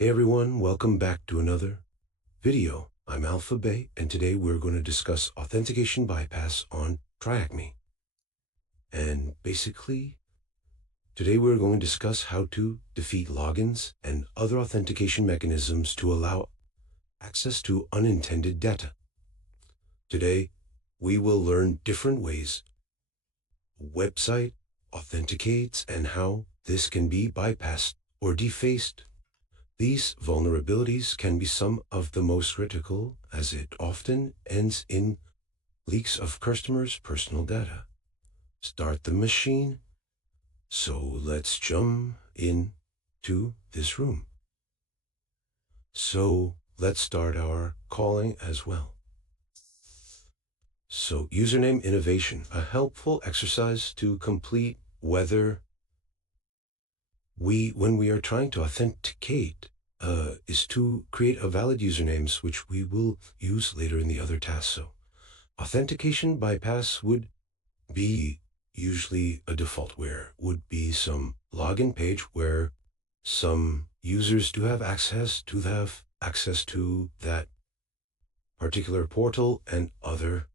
Hey everyone, welcome back to another video. I'm Alphabet, and today we're going to discuss authentication bypass on TryHackMe. And basically, today we're going to discuss how to defeat logins and other authentication mechanisms to allow access to unintended data. Today, we will learn different ways a website authenticates and how this can be bypassed or defaced. These vulnerabilities can be some of the most critical, as it often ends in leaks of customers' personal data. Start the machine. So let's jump into this room. So let's start our calling as well. So username innovation, a helpful exercise to complete when we are trying to authenticate is to create a valid usernames, which we will use later in the other tasks. So authentication bypass would be usually a default where would be some login page where some users do have access to that particular portal and other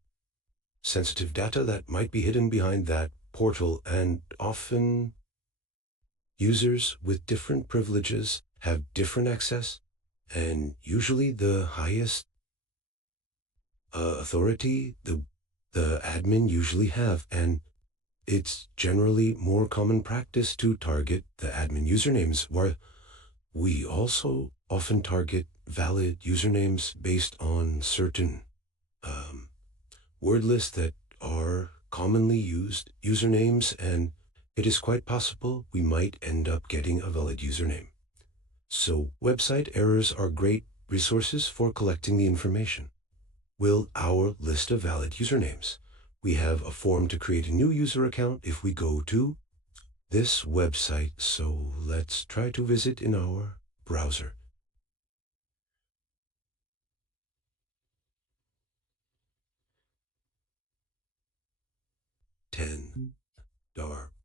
sensitive data that might be hidden behind that portal, and often users with different privileges have different access, and usually the highest authority the admin usually have, and it's generally more common practice to target the admin usernames, where we also often target valid usernames based on certain word lists that are commonly used usernames, and it is quite possible we might end up getting a valid username. So website errors are great resources for collecting the information. Will our list of valid usernames. We have a form to create a new user account if we go to this website. So let's try to visit in our browser.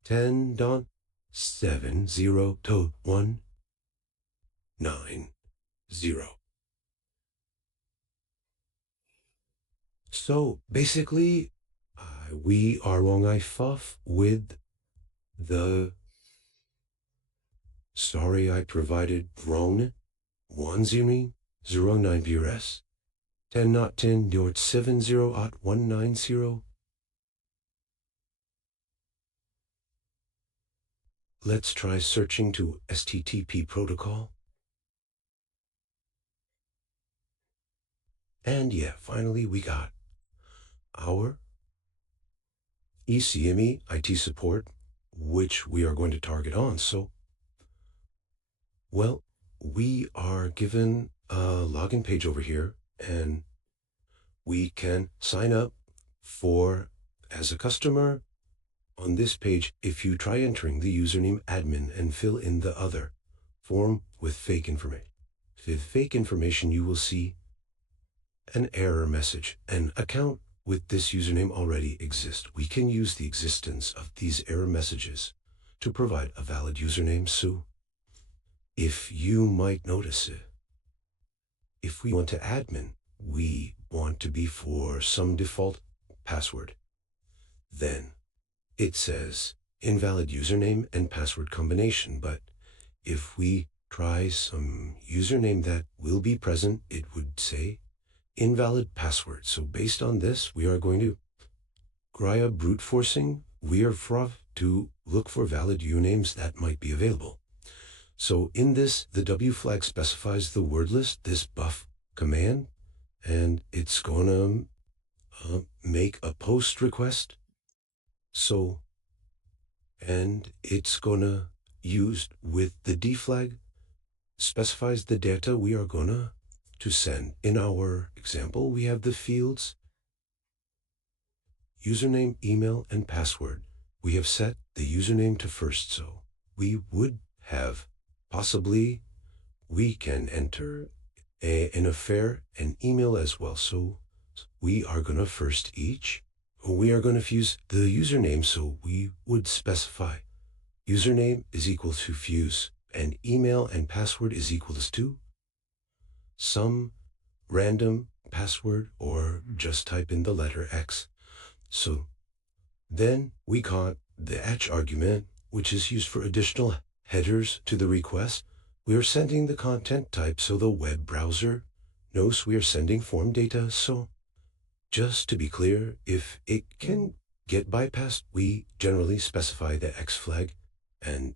$10.70.190. So basically, we are wrong ffuf with the sorry I provided wrong 1009 BRS 10.10.70.190. Let's try searching to STTP protocol. And yeah, finally we got our ECME IT support, which we are going to target on. So, well, we are given a login page over here, and we can sign up as a customer on this page. If you try entering the username admin and fill in the other form with fake information, you will see an error message. An account with this username already exists. We can use the existence of these error messages to provide a valid username. So if you might notice it, if we want to admin, we want to be for some default password. Then it says invalid username and password combination. But if we try some username that will be present, it would say invalid password. So based on this, we are going to try a brute forcing to look for valid usernames that might be available. So in this, the W flag specifies the word list, this buff command, and it's gonna make a post request. So, and it's gonna use with the D flag specifies the data we are gonna to send. In our example, we have the fields username, email, and password. We have set the username to first, so we would have possibly we can enter an affair and email as well. So we are gonna first we are gonna fuse the username, so we would specify username is equal to fuse an email and password is equals to some random password or just type in the letter X. So then we got the H argument, which is used for additional headers to the request. We are sending the content type so the web browser knows we are sending form data. So just to be clear, if it can get bypassed, we generally specify the X flag, and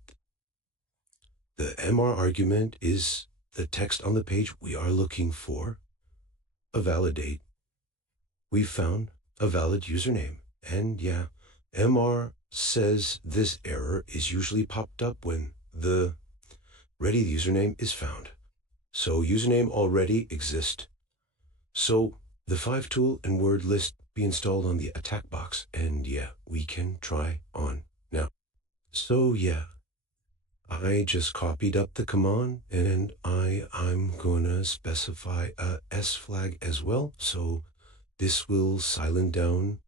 the MR argument is the text on the page we are looking for. A validate. We found a valid username, and yeah, MR says this error is usually popped up when the ready username is found. So username already exists. So the 5 tool and word list be installed on the attack box, and yeah, we can try on now. So yeah, I just copied up the command, and I'm gonna specify a S flag as well. So this will silence down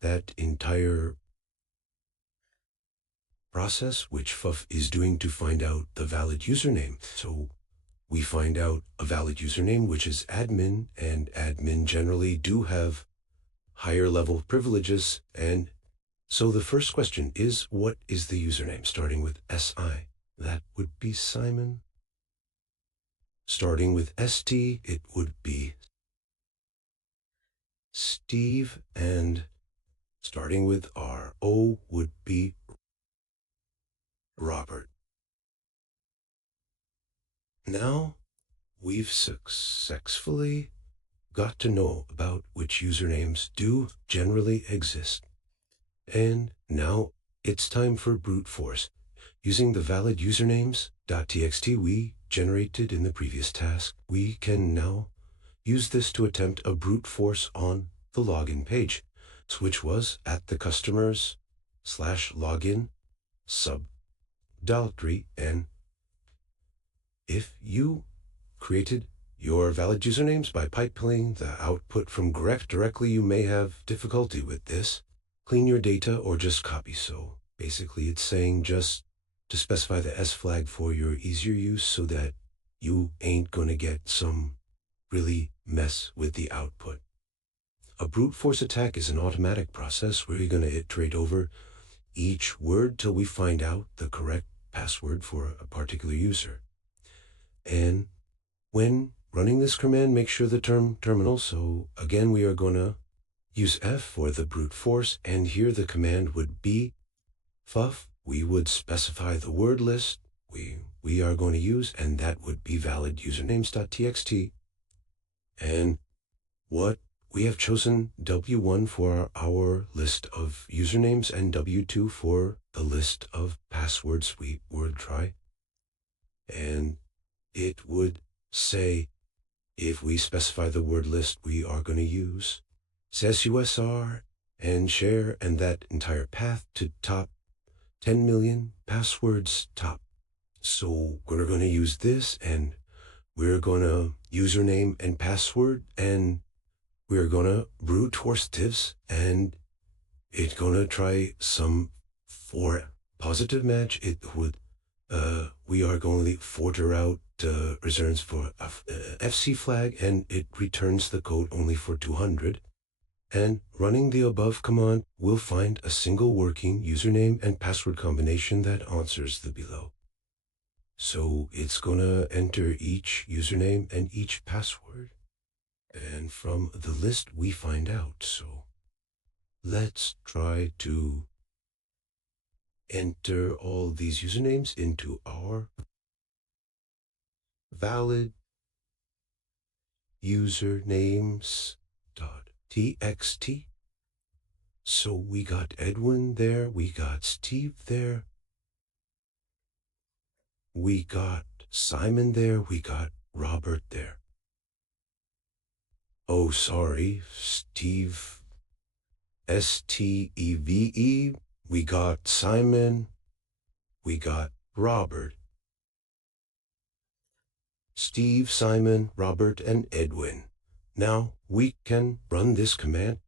that entire process which ffuf is doing to find out the valid username. So we find out a valid username, which is admin, and admin generally do have higher level privileges. And so the first question is, what is the username? Starting with SI, that would be Simon. Starting with ST, it would be Steve, and starting with RO would be Robert. Now we've successfully got to know about which usernames do generally exist. And now it's time for brute force. Using the valid usernames.txt we generated in the previous task, we can now use this to attempt a brute force on the login page, which was at the customers /login sub directory. And if you created your valid usernames by pipelining the output from grep directly, you may have difficulty with this. Clean your data or just copy. So basically it's saying just to specify the S flag for your easier use so that you ain't gonna get some really mess with the output. A brute force attack is an automatic process where you're gonna iterate over each word till we find out the correct password for a particular user. And when running this command, make sure the terminal. So again, we are gonna use F for the brute force, and here the command would be ffuf. We would specify the word list we are going to use, and that would be valid usernames.txt. And what we have chosen W1 for our list of usernames and W2 for the list of passwords we would try. And it would say if we specify the word list we are going to use, says USR and share, and that entire path to top 10 million passwords top. So we're going to use this, and we're going to username and password, and we're going to brute force tivs, and it's going to try some for positive match. It would, we are going to filter out returns for FC flag, and it returns the code only for 200. And running the above command will find a single working username and password combination that answers the below. So it's gonna enter each username and each password, and from the list we find out. So let's try to enter all these usernames into our valid usernames.txt. So we got Edwin there, we got Steve there, we got Simon there, we got Robert there. Oh, sorry, Steve, STEVE, we got Simon, we got Robert. Steve, Simon, Robert, and Edwin. Now we can run this command,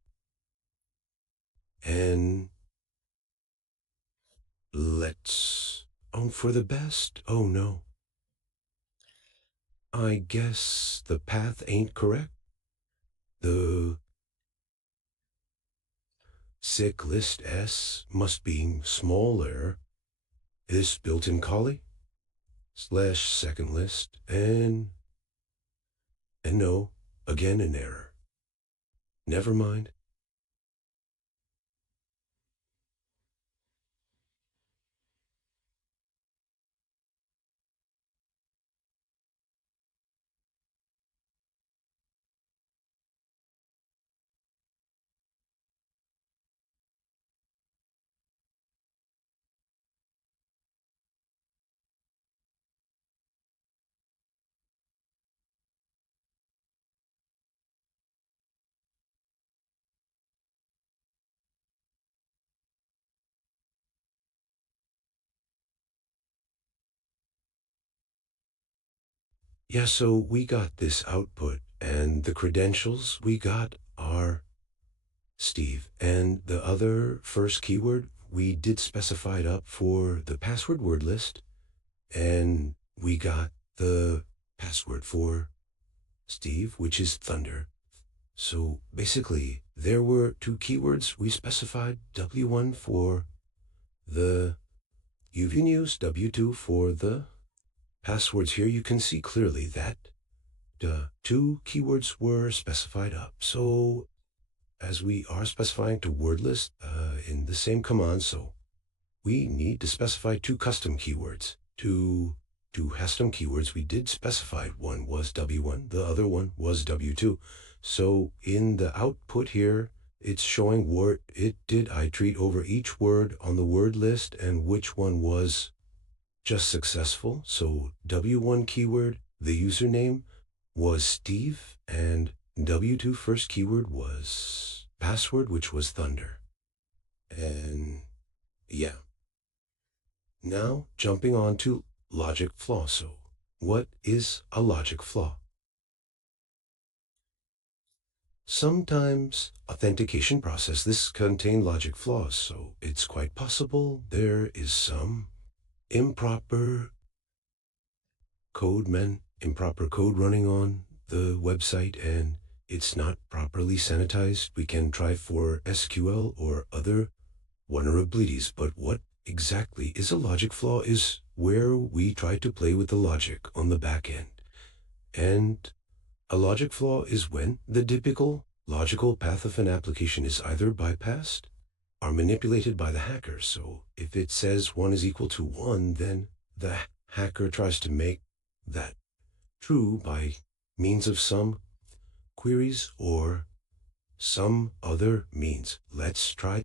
and let's for the best? Oh no. I guess the path ain't correct. The sick list S must be smaller. This built-in collie slash second list and no, again an error. Never mind. Yeah, so we got this output, and the credentials we got are Steve. And the other first keyword, we did specify it up for the password word list, and we got the password for Steve, which is Thunder. So basically, there were two keywords we specified, W1 for the UV W2 for the passwords. Here you can see clearly that the two keywords were specified up. So as we are specifying to word list in the same command, so we need to specify two custom keywords. Two custom keywords we did specify. One was W1, the other one was W2. So in the output here, it's showing word it did iterate over each word on the word list and which one was just successful. So W1 keyword, the username was Steve, and W2 first keyword was password, which was Thunder. And yeah. Now jumping on to logic flaw. So what is a logic flaw? Sometimes authentication process this contain logic flaws, so it's quite possible there is some improper improper code running on the website and it's not properly sanitized. We can try for SQL or other vulnerabilities, but what exactly is a logic flaw is where we try to play with the logic on the back end. And a logic flaw is when the typical logical path of an application is either bypassed or manipulated by the hacker. So if it says 1 is equal to 1, then the hacker tries to make that true by means of some queries or some other means. Let's try.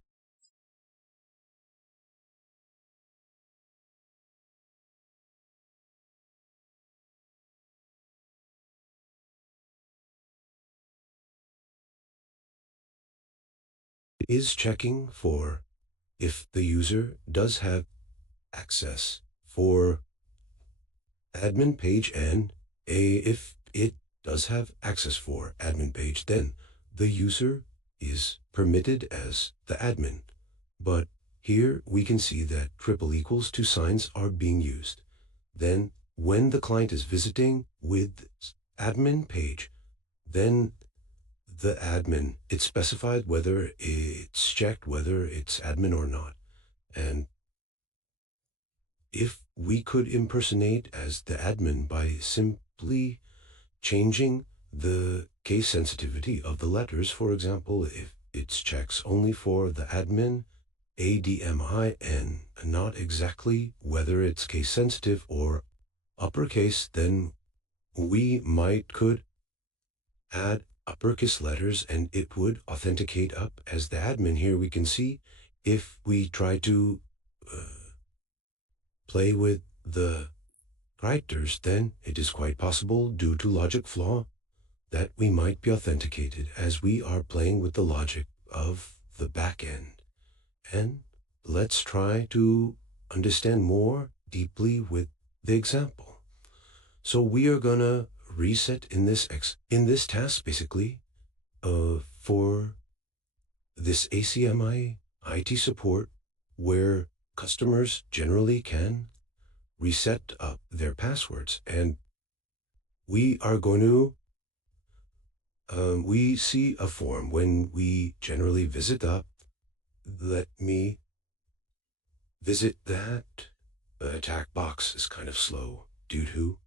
It is checking for if the user does have access for admin page and if it does have access for admin page, then the user is permitted as the admin. But here we can see that triple equals two signs are being used. Then when the client is visiting with admin page, then the admin, it's specified whether it's checked whether it's admin or not. And if we could impersonate as the admin by simply changing the case sensitivity of the letters, for example, if it's checks only for the admin, ADMI, and not exactly whether it's case sensitive or uppercase, then we could add uppercase letters and it would authenticate up as the admin. Here we can see if we try to play with the characters, then it is quite possible due to logic flaw that we might be authenticated as we are playing with the logic of the back end. And let's try to understand more deeply with the example. So we are gonna reset in this task basically for this ACMI IT support where customers generally can reset up their passwords. And we are going to, we see a form when we generally visit up. Let me visit that. The attack box is kind of slow due to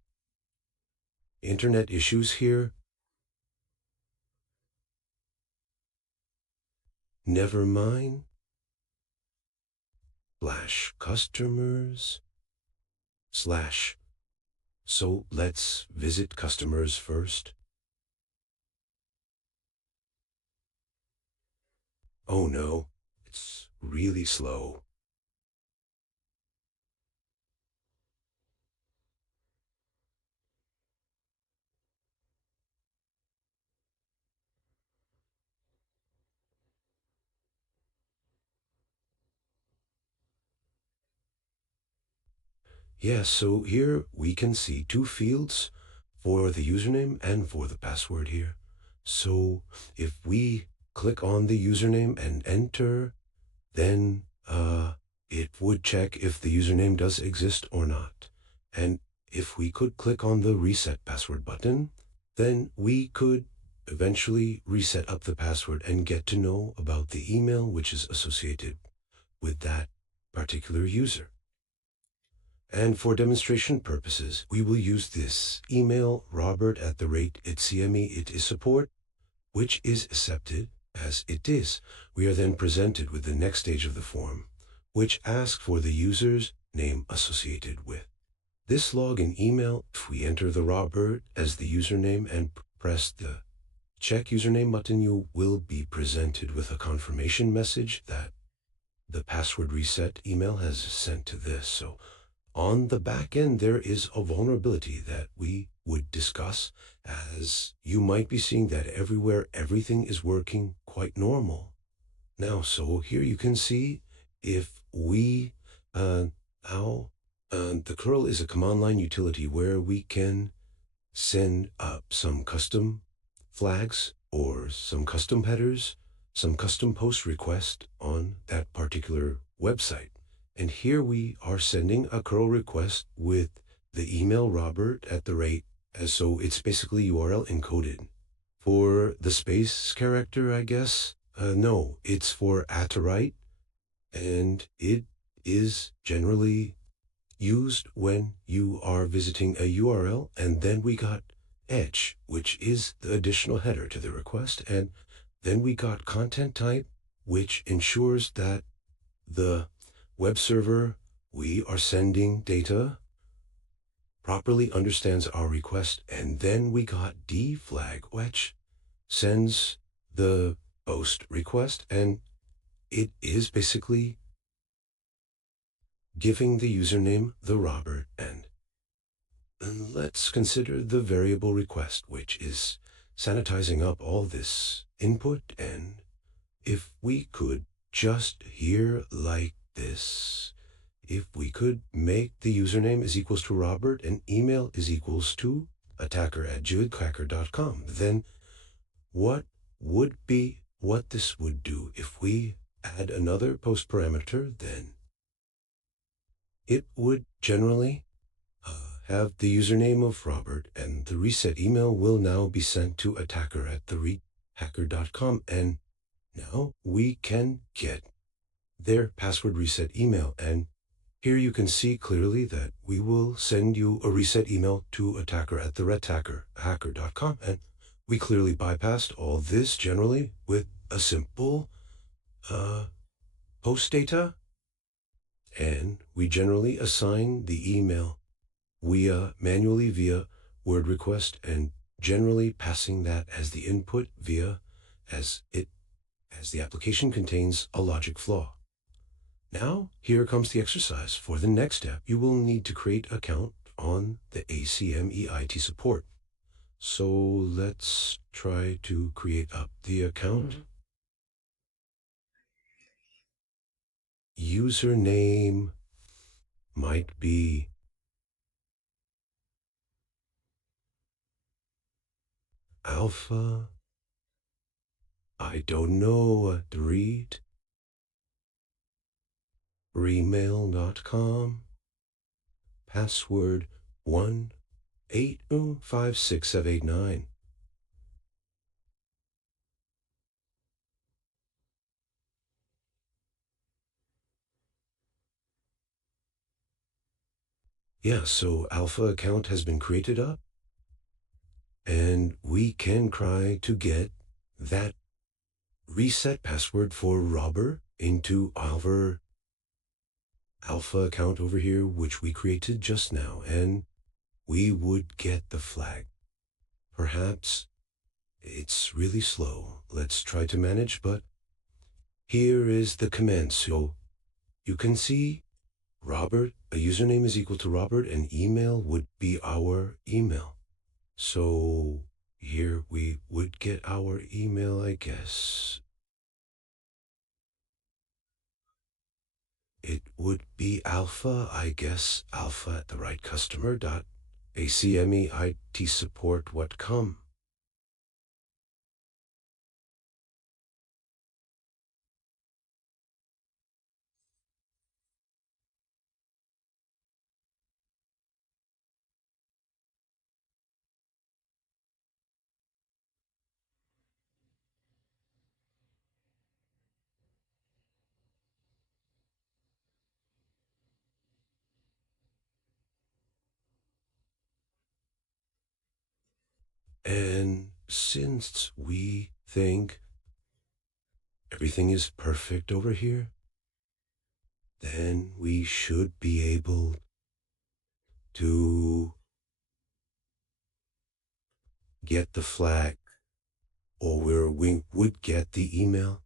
internet issues here. Never mind. /customers/ So let's visit customers first. Oh no, it's really slow. Yeah, so here we can see two fields for the username and for the password here. So if we click on the username and enter, then it would check if the username does exist or not. And if we could click on the reset password button, then we could eventually reset up the password and get to know about the email which is associated with that particular user. And for demonstration purposes, we will use this email robert@itcme it is support, which is accepted as it is. We are then presented with the next stage of the form, which asks for the user's name associated with this login email. If we enter the Robert as the username and press the check username button, you will be presented with a confirmation message that the password reset email has sent to this. So on the back end, there is a vulnerability that we would discuss, as you might be seeing that everywhere everything is working quite normal. Now, so here you can see if we, the curl is a command line utility where we can send up some custom flags or some custom headers, some custom post request on that particular website. And here we are sending a curl request with the email Robert at the rate, as so it's basically URL encoded. For the space character, I guess, no, it's for @right, and it is generally used when you are visiting a URL. And then we got edge, which is the additional header to the request. And then we got content type, which ensures that the web server we are sending data properly understands our request. And then we got D flag, which sends the post request, and it is basically giving the username the Robert. And let's consider the variable request, which is sanitizing up all this input. And if we could just here like this, if we could make the username is equals to Robert and email is equals to attacker@jewedcracker.com, then what this would do if we add another post parameter, then it would generally have the username of Robert, and the reset email will now be sent to attacker@thehacker.com. And now we can get their password reset email. And here you can see clearly that we will send you a reset email to attacker@thehacker.com. And we clearly bypassed all this generally with a simple post data. And we generally assign the email manually via word request, and generally passing that as the input as the application contains a logic flaw. Now, here comes the exercise. For the next step, you will need to create an account on the ACMEIT support. So let's try to create up the account. Username might be alpha, I don't know, read, remail.com. password 1825679. Yeah, so alpha account has been created up, and we can try to get that reset password for Robert into our alpha account over here, which we created just now, and we would get the flag. Perhaps it's really slow. Let's try to manage, but here is the command. So you can see Robert, a username is equal to Robert, and email would be our email. So here we would get our email, I guess. It would be alpha, I guess, alpha at the right customer dot acmeitsupport.com. And since we think everything is perfect over here, then we should be able to get the flag, or we would get the email.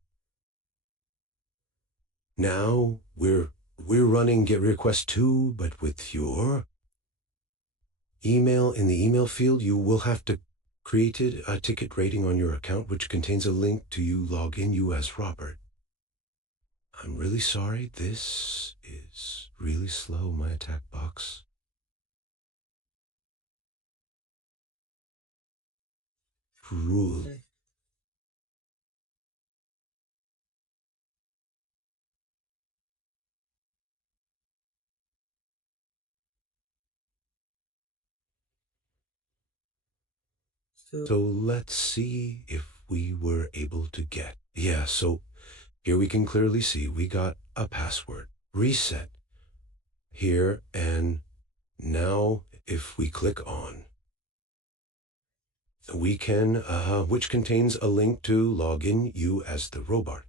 Now we're running get request too, but with your email in the email field, you will have to create a ticket rating on your account, which contains a link to you log in you as Robert. I'm really sorry. This is really slow, my attack box. Rule. So let's see if we were able to get. Yeah, so here we can clearly see we got a password reset here, and now if we click on, we can, which contains a link to log in you as the robot.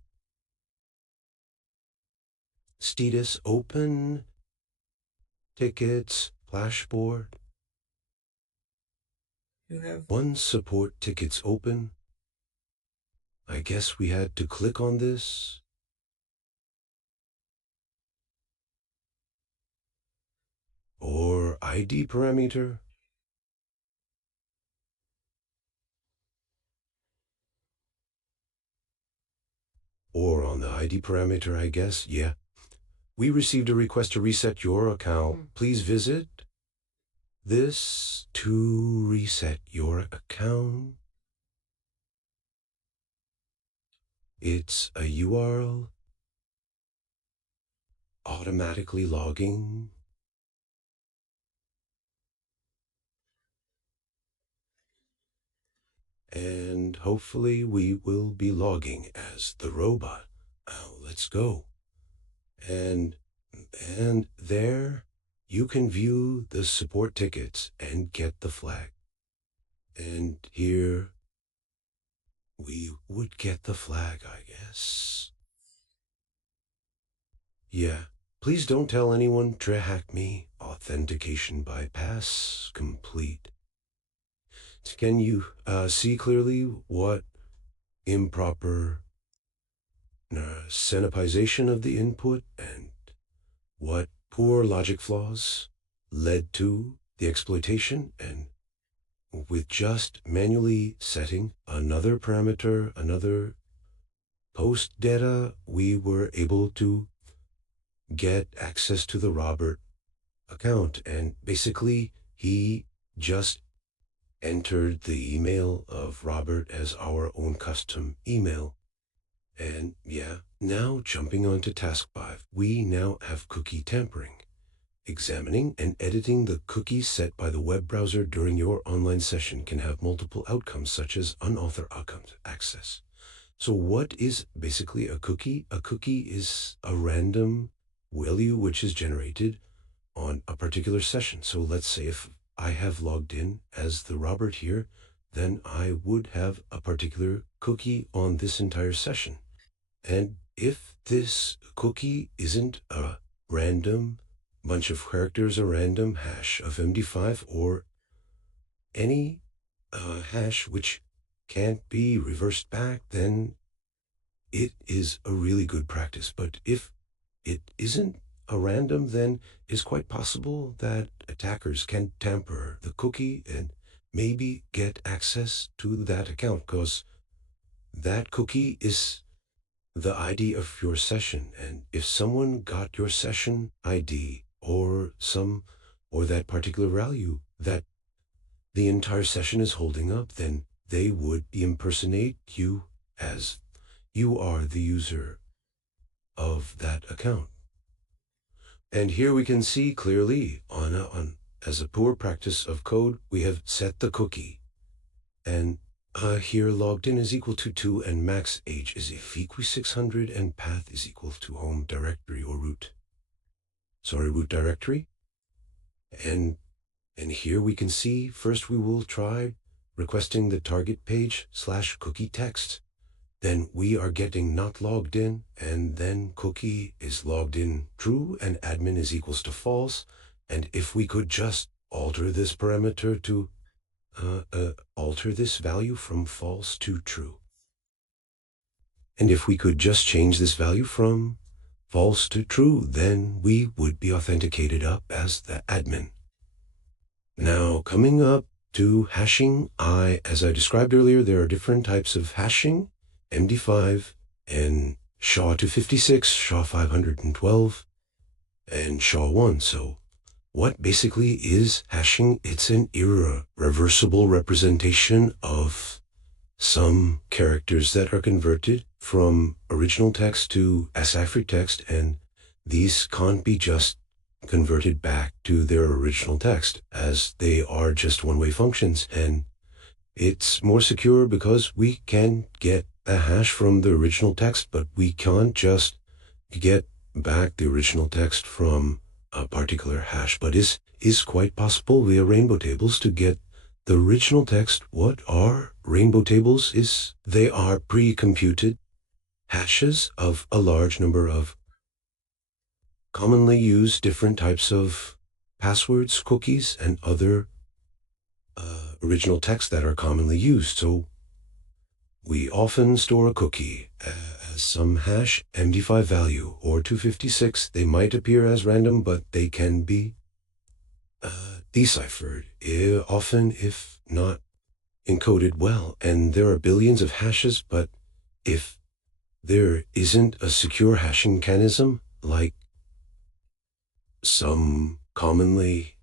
Status open, tickets, flashboard. You have one support tickets open. I guess we had to click on this. Or ID parameter. Or on the ID parameter, I guess, yeah. We received a request to reset your account. Please visit this to reset your account. It's a URL automatically logging. And hopefully we will be logging as the robot. Now let's go. And there you can view the support tickets and get the flag. And here we would get the flag, I guess. Yeah. Please don't tell anyone. TryHackMe. Authentication bypass complete. Can you see clearly what improper sanitization of the input and what poor logic flaws led to the exploitation? And with just manually setting another parameter, another post data, we were able to get access to the Robert account. And basically, he just entered the email of Robert as our own custom email. And yeah, now jumping on to task 5, we now have cookie tampering. Examining and editing the cookies set by the web browser during your online session can have multiple outcomes, such as unauthorized access. So what is basically a cookie? A cookie is a random value which is generated on a particular session. So let's say if I have logged in as the Robert here, then I would have a particular cookie on this entire session. And if this cookie isn't a random bunch of characters, a random hash of MD5 or any hash which can't be reversed back, then it is a really good practice. But if it isn't a random, then it's quite possible that attackers can tamper the cookie and maybe get access to that account, because that cookie is the ID of your session. And if someone got your session ID or that particular value that the entire session is holding up, then they would impersonate you as you are the user of that account. And here we can see clearly as a poor practice of code, we have set the cookie. And here logged in is equal to 2 and max age is equal 600 and path is equal to home directory or root directory. And here we can see first we will try requesting the target page / cookie text. Then we are getting not logged in, and then cookie is logged in true and admin is equals to false. And if we could just alter this parameter to alter this value from false to true. And if we could just change this value from false to true, then we would be authenticated up as the admin. Now, coming up to hashing, as I described earlier, there are different types of hashing: MD5 and SHA-256, SHA-512, and SHA-1. So what basically is hashing? It's an irreversible representation of some characters that are converted from original text to ciphertext, and these can't be just converted back to their original text, as they are just one-way functions. And it's more secure because we can get the hash from the original text, but we can't just get back the original text from a particular hash. But it is quite possible via rainbow tables to get the original text. What are rainbow tables? They are pre-computed hashes of a large number of commonly used different types of passwords, cookies, and other original text that are commonly used. So we often store a cookie as some hash MD5 value or 256. They might appear as random, but they can be deciphered, often if not encoded well. And there are billions of hashes, but if there isn't a secure hashing mechanism, like some commonly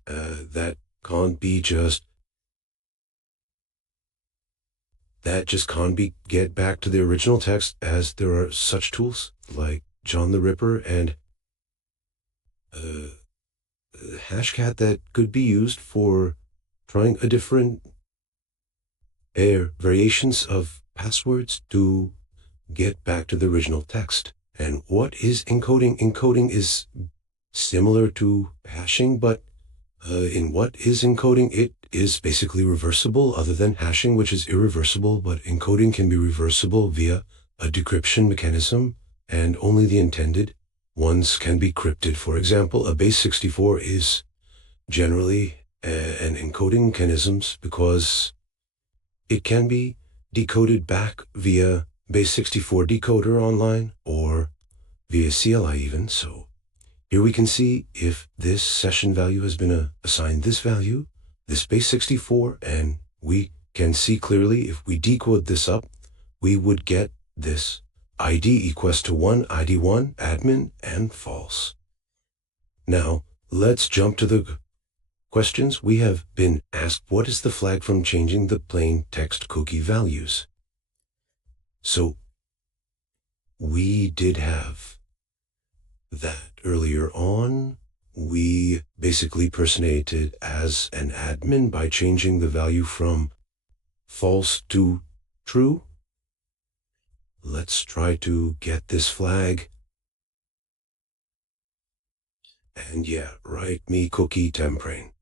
that just can't be get back to the original text, as there are such tools like John the Ripper and Hashcat that could be used for trying a different variations of passwords to get back to the original text. And what is encoding? Encoding is similar to hashing, but in what is encoding, it is basically reversible, other than hashing, which is irreversible. But encoding can be reversible via a decryption mechanism, and only the intended ones can be crypted. For example, a base 64 is generally an encoding mechanism because it can be decoded back via base 64 decoder online or via CLI even. So here we can see if this session value has been assigned this value, this base 64, and we can see clearly if we decode this up, we would get this ID equals to 1, ID1, admin, and false. Now, let's jump to the questions. We have been asked, what is the flag from changing the plain text cookie values? So we did have that earlier on we basically personated as an admin by changing the value from false to true. Let's try to get this flag. And yeah, write me cookie tampering.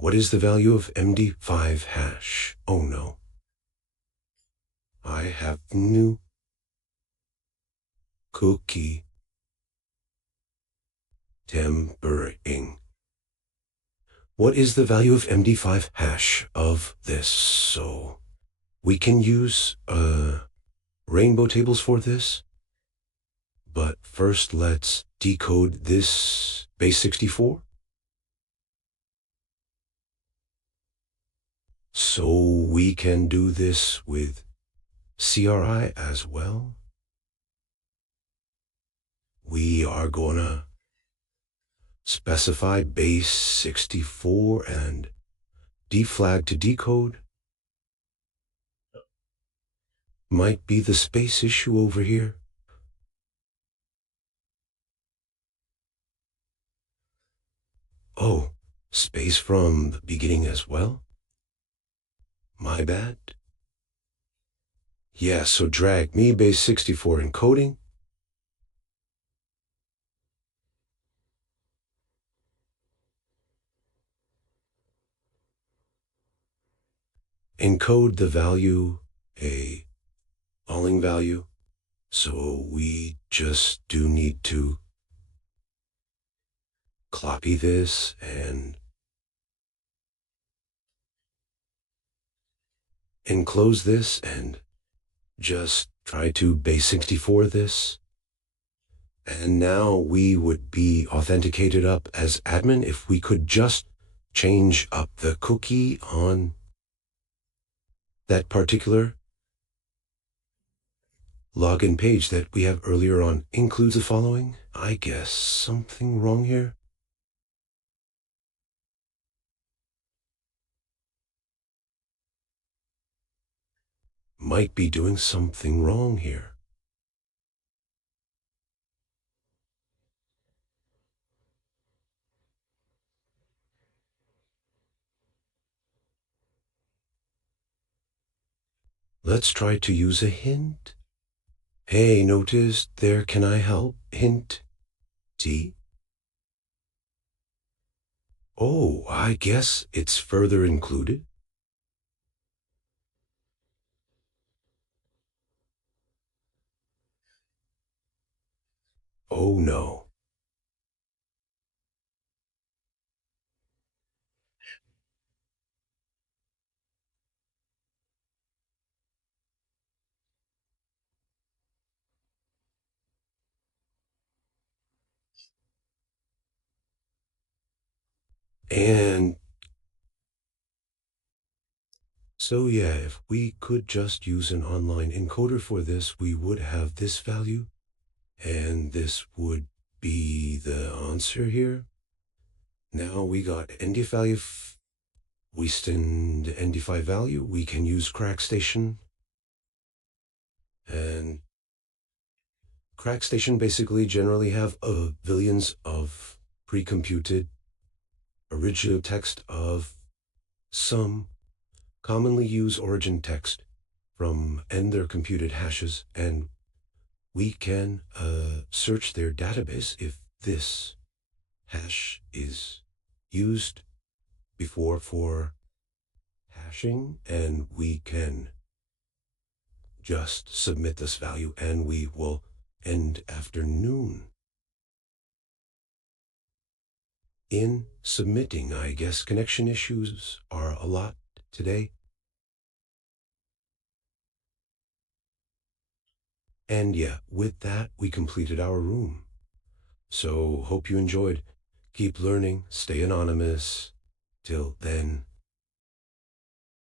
What is the value of MD5 hash? Oh no. I have new cookie tampering. What is the value of MD5 hash of this? So we can use rainbow tables for this. But first let's decode this base 64. So we can do this with CRI as well. We are gonna specify base 64 and deflag to decode. Might be the space issue over here. Oh, space from the beginning as well? My bad. Yeah, so drag me base 64 encoding. Encode the value, a calling value. So we just do need to copy this and enclose this and just try to base 64 this. And now we would be authenticated up as admin if we could just change up the cookie on that particular login page that we have earlier on. Includes the following. I guess something wrong here. Might be doing something wrong here. Let's try to use a hint. Hey, notice there, can I help? Hint T. Oh, I guess it's further included. Oh no. And so yeah, if we could just use an online encoder for this, we would have this value, and this would be the answer here. Now we got ND value, we send ND5 value, we can use CrackStation, and CrackStation basically generally have billions of pre-computed original text of some commonly use origin text from and their computed hashes, and we can search their database if this hash is used before for hashing, and we can just submit this value and we will end afternoon. In submitting, I guess connection issues are a lot today. And yeah, with that, we completed our room. So hope you enjoyed. Keep learning, stay anonymous. Till then.